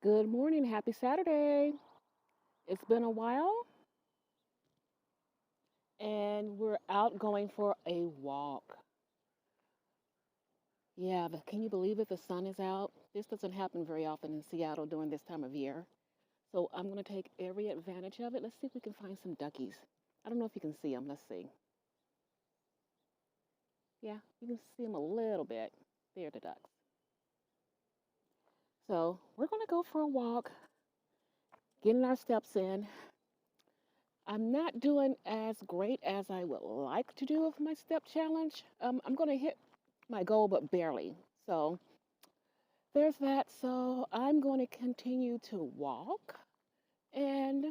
Good morning. Happy Saturday. It's been a while, and we're out going for a walk. Yeah, but can you believe it? The sun is out. This doesn't happen very often in Seattle during this time of year. So I'm going to take every advantage of it. Let's see if we can find some duckies. I don't know if you can see them. Let's see. Yeah, you can see them a little bit. They're the ducks. So we're going to go for a walk, getting our steps in. I'm not doing as great as I would like to do with my step challenge. I'm going to hit my goal, but barely. So there's that. So I'm going to continue to walk and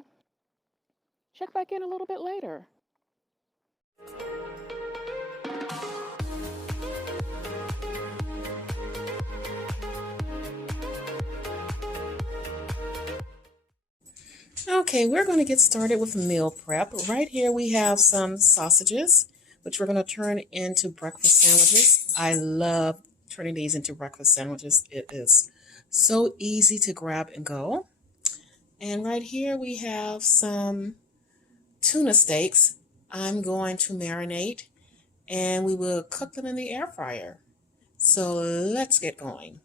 check back in a little bit later. Okay, we're going to get started with meal prep. Right here we have some sausages, which we're going to turn into breakfast sandwiches. I love turning these into breakfast sandwiches. It is so easy to grab and go. And right here we have some tuna steaks. I'm going to marinate and we will cook them in the air fryer. So let's get going.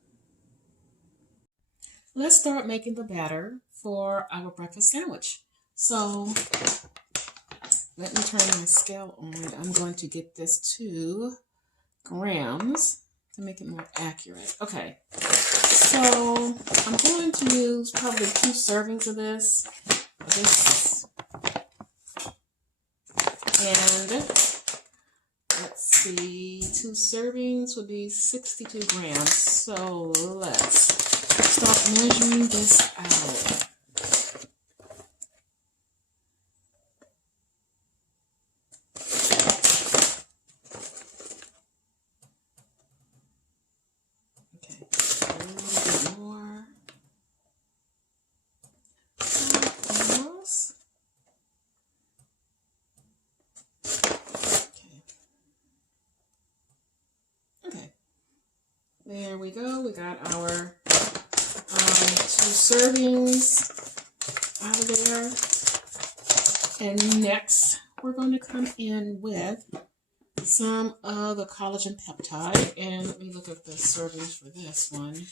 Let's start making the batter for our breakfast sandwich. So let me turn my scale on. I'm going to get this to grams to make it more accurate. Okay, so I'm going to use probably 2 servings of this. And let's see, 2 servings would be 62 grams. So let's start measuring this out. There we go. We got our 2 servings out of there. And next, we're going to come in with some of the collagen peptide. And let me look at the servings for this one.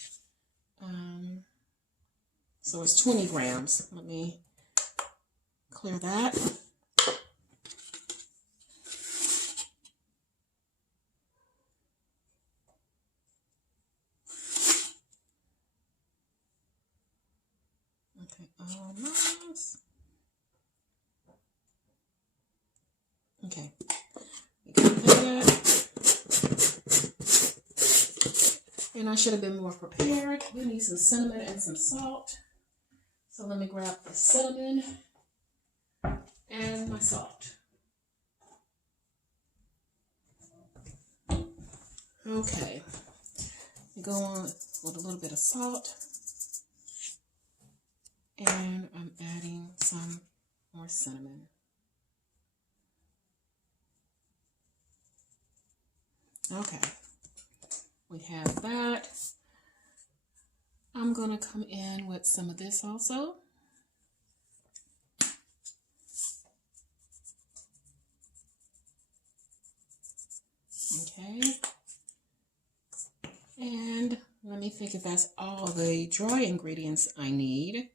So it's 20 grams. Let me clear that. Okay, almost. Okay, we got that. And I should have been more prepared. We need some cinnamon and some salt. So let me grab the cinnamon and my salt. Okay, go on with a little bit of salt. And I'm adding some more cinnamon. Okay, we have that. I'm going to come in with some of this also. Okay. And let me think if that's all the dry ingredients I need.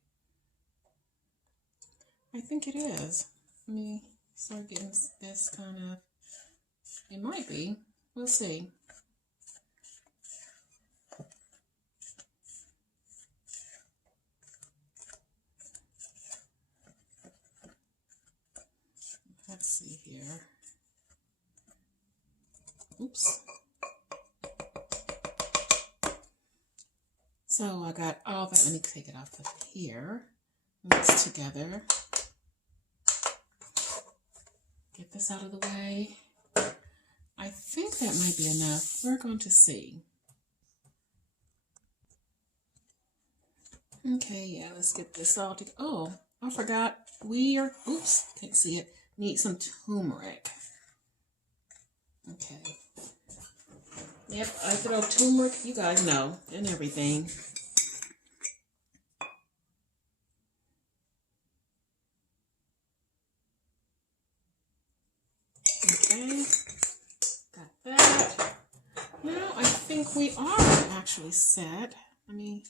I think it is. Let me start getting this kind of, it might be. We'll see. Let's see here. Oops. So I got all that. Let me take it off of here. Mix together. Get this out of the way. I think that might be enough. We're going to see. Okay, yeah, let's get this all together. Oh, I forgot. Oops, can't see it. Need some turmeric. Okay. Yep, I throw turmeric, you guys know, and everything. Okay, got that. Now I think we are actually set. Let me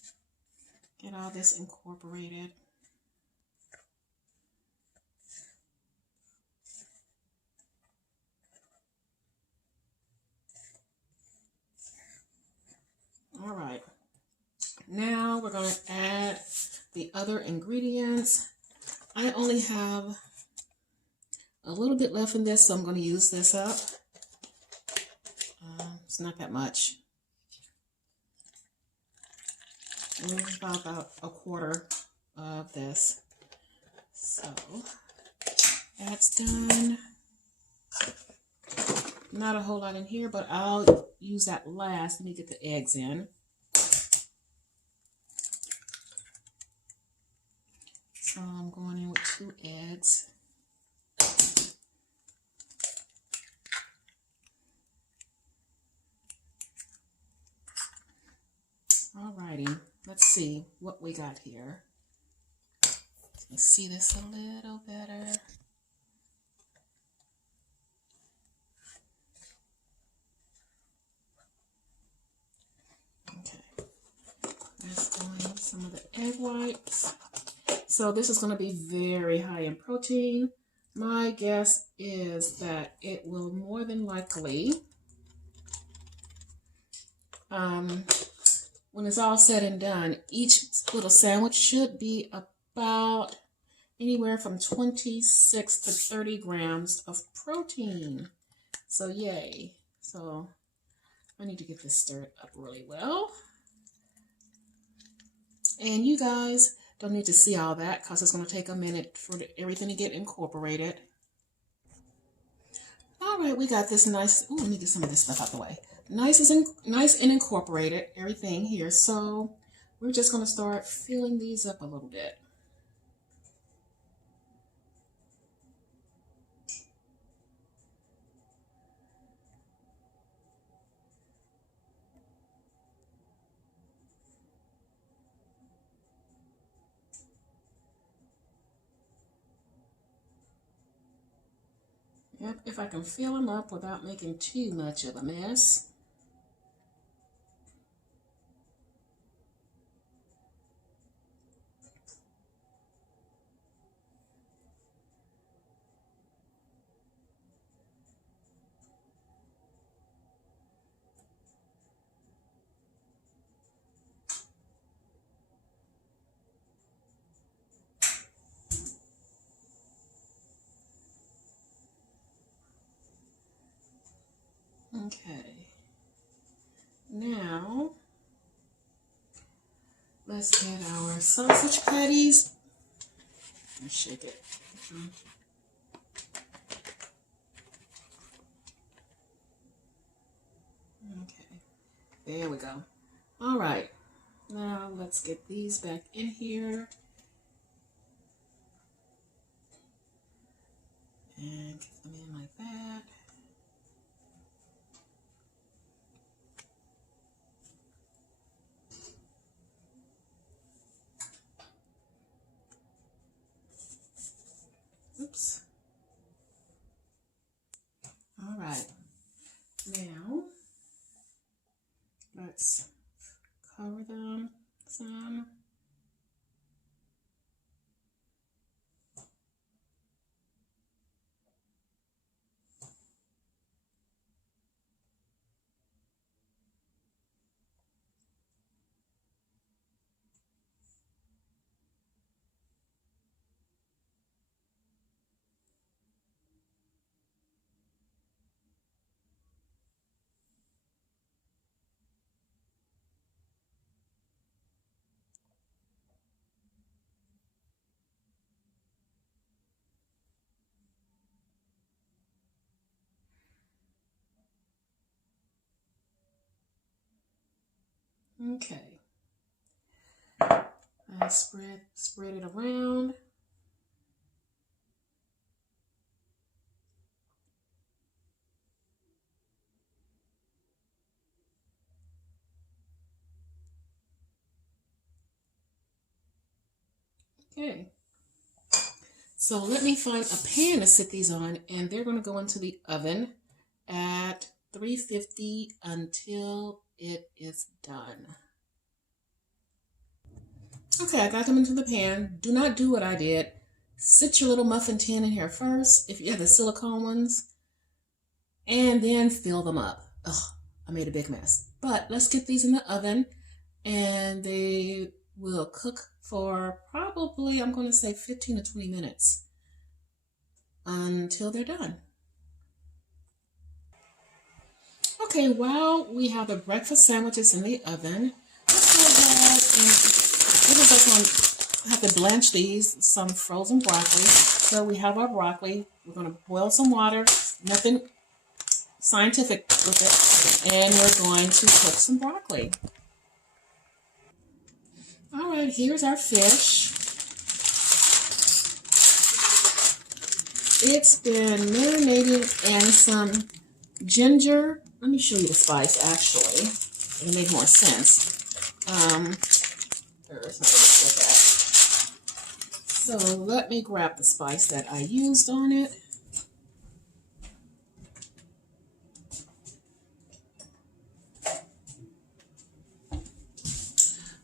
get all this incorporated. All right. Now we're going to add the other ingredients. I only have a little bit left in this, so I'm going to use this up. It's not that much. It's about a quarter of this. So that's done. Not a whole lot in here, but I'll use that last. Let me get the eggs in. So I'm going in with 2 eggs. Alrighty, let's see what we got here. Let's see this a little better. Okay, let's go in with some of the egg whites. So this is going to be very high in protein. My guess is that it will more than likely, when it's all said and done, each little sandwich should be about anywhere from 26 to 30 grams of protein. So yay. So I need to get this stirred up really well. And you guys don't need to see all that because it's going to take a minute for everything to get incorporated. All right, we got this nice. Ooh, let me get some of this stuff out the way. Nice and incorporated, everything here. So we're just going to start filling these up a little bit. Yep, if I can fill them up without making too much of a mess. Okay. Now, let's get our sausage patties. Let's shake it. Okay. There we go. All right. Now, let's get these back in here. And get them in like that. Oops. All right. Now, let's cover them some. Okay. I spread it around. Okay. So let me find a pan to sit these on, and they're going to go into the oven at 350 until it is done. Okay, I got them into the pan. Do not do what I did. Sit your little muffin tin in here first, if you have the silicone ones, and then fill them up. Ugh, I made a big mess. But let's get these in the oven, and they will cook for probably, I'm going to say 15 to 20 minutes until they're done. Okay, while we have the breakfast sandwiches in the oven, let's go ahead and have to blanch these, some frozen broccoli. So we have our broccoli. We're going to boil some water, nothing scientific with it, and we're going to cook some broccoli. All right, here's our fish. It's been marinating in some ginger. Let me show you the spice, actually. It'll make more sense. There's not with that. So let me grab the spice that I used on it.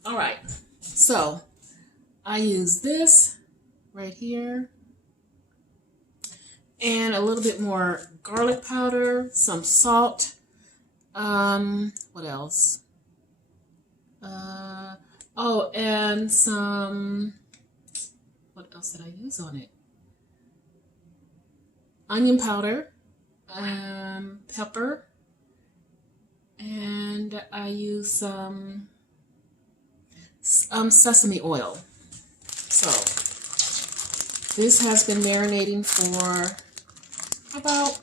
All right, so I use this right here, and a little bit more garlic powder, some salt. What else? Oh, and some, what else did I use on it? Onion powder, pepper, and I use some sesame oil. So this has been marinating for about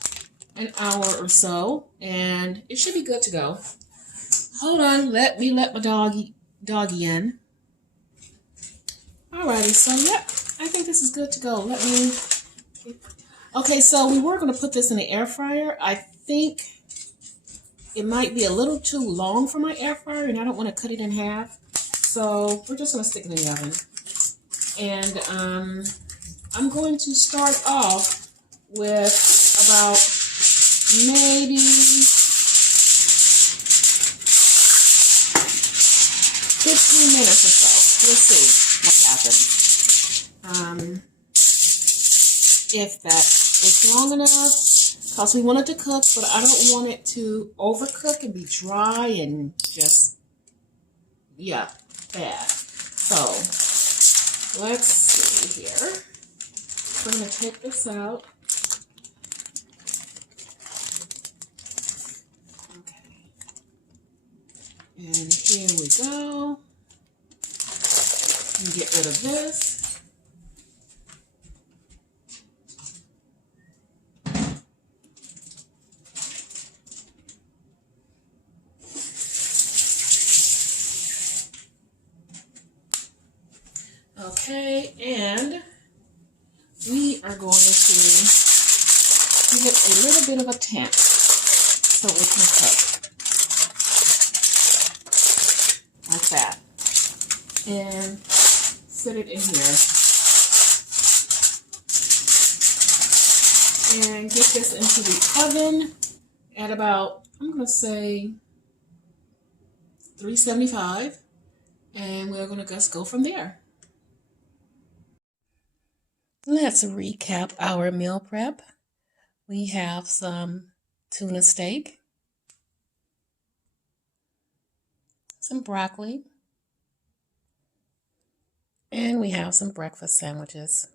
an hour or so, and it should be good to go. Hold on, let me let my doggy in. Alrighty, so yep, I think this is good to go. Okay, so we were going to put this in the air fryer. I think it might be a little too long for my air fryer, and I don't want to cut it in half. So we're just going to stick it in the oven. And I'm going to start off with about maybe 15 minutes or so. We'll see what happens. If that is long enough, because we want it to cook, but I don't want it to overcook and be dry and just, yeah, bad. So let's see here. We're going to take this out. Okay. And here we go. And get rid of this. Okay, and we are going to give it a little bit of a temp so it can cook. Like that. And set it in here. And get this into the oven at about, I'm going to say 375. And we're going to just go from there. Let's recap our meal prep. We have some tuna steak, some broccoli, and we have some breakfast sandwiches.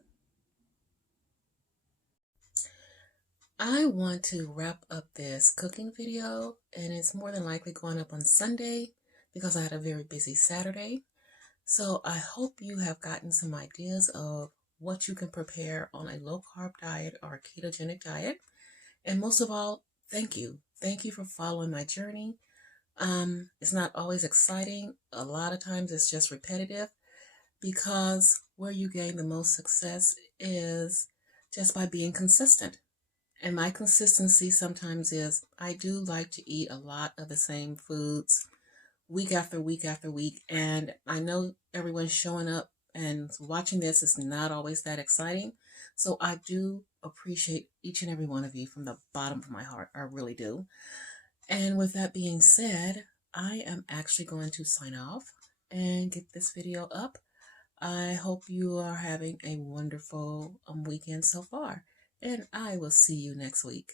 I want to wrap up this cooking video, and it's more than likely going up on Sunday because I had a very busy Saturday. So I hope you have gotten some ideas of what you can prepare on a low-carb diet or a ketogenic diet. And most of all, thank you. Thank you for following my journey. It's not always exciting. A lot of times it's just repetitive, because where you gain the most success is just by being consistent. And my consistency sometimes is I do like to eat a lot of the same foods week after week after week. And I know everyone's showing up and watching this is not always that exciting. So I do appreciate each and every one of you from the bottom of my heart. I really do. And with that being said, I am actually going to sign off and get this video up. I hope you are having a wonderful weekend so far, and I will see you next week.